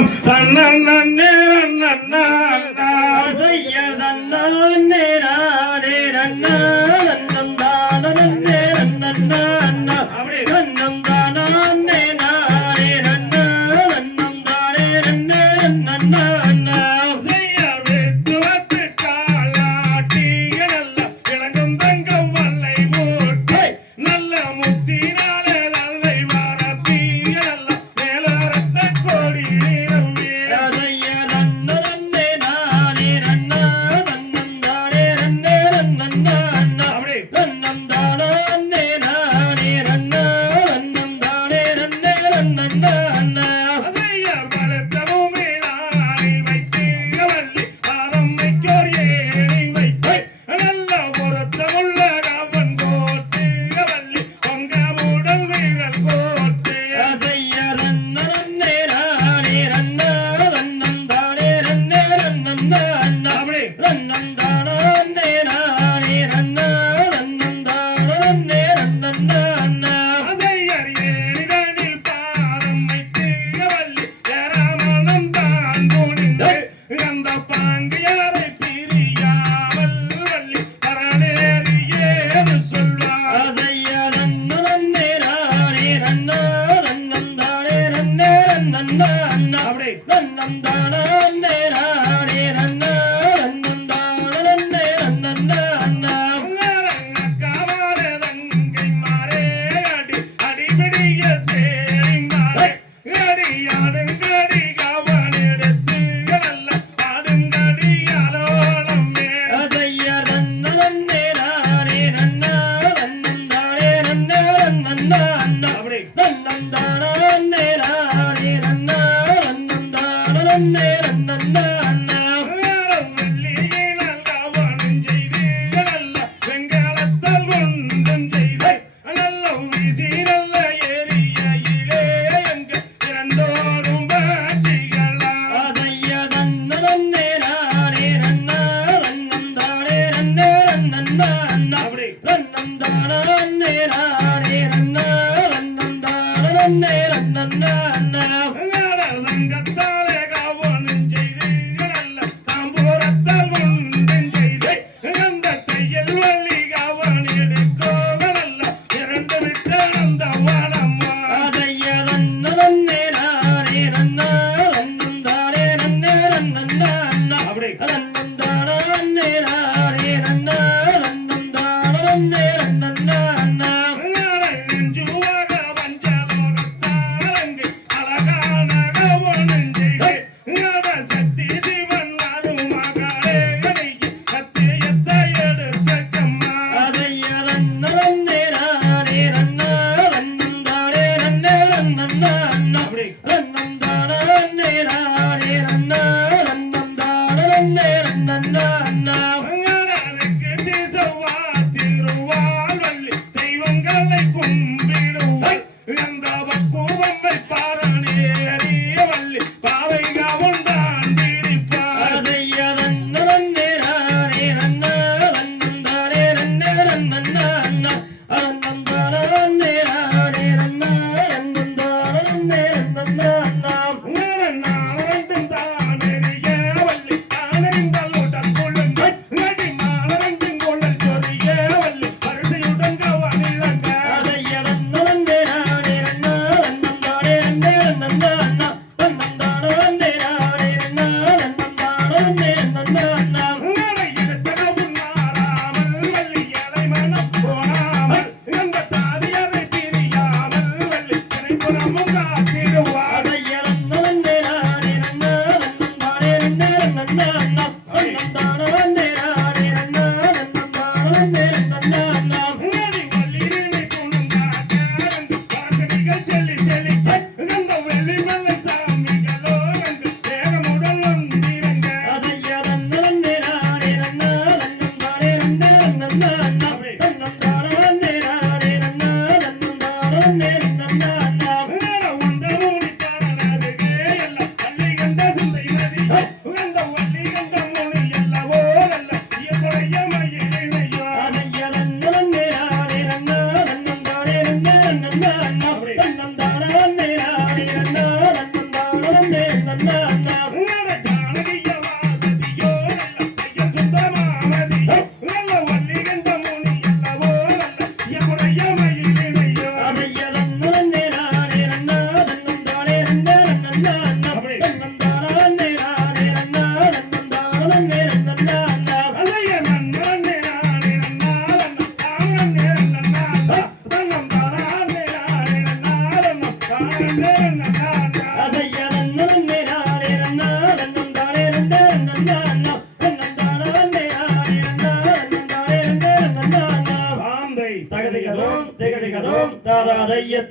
தானம் தன்னன் நன்னே நன்னா செய்ய தன்னே நானே நன்னா நன்னம் தான நன்னே நன்னா அப்படி நன்னம் தானே நானே நன்னா நன்னம் தானே நன்னே நன்னா நன்னா நன்னா நல்ல ஜானகிய வாசதியோ நல்ல பையன் சுந்தரமாமதியோ நல்ல வள்ளி கண்ட முனி அல்லவோ நல்ல யமுனைய மயிலினையோ அதையதன் நன்னே நானே நன்னா நன்னம் தானே நன்னா நன்னா நன்னா நன்னம் தானே நானே நன்னா நன்னம் தானே நன்னா நன்னா அலைய நன்னே நானே நன்னா நன்னா நன்னா நன்னம் தானே நானே நன்னா நன்னா நன்னா அதையதன் நன்னே நானே நன்னா நன்னம் தானே நன்னா நன்னா நன்னா நன்னம் தானே நானே நன்னா நன்னம் தானே நன்னா நன்னா ஆந்தை தகதிகதோம் திகதிகதோம் தாதாதையத்த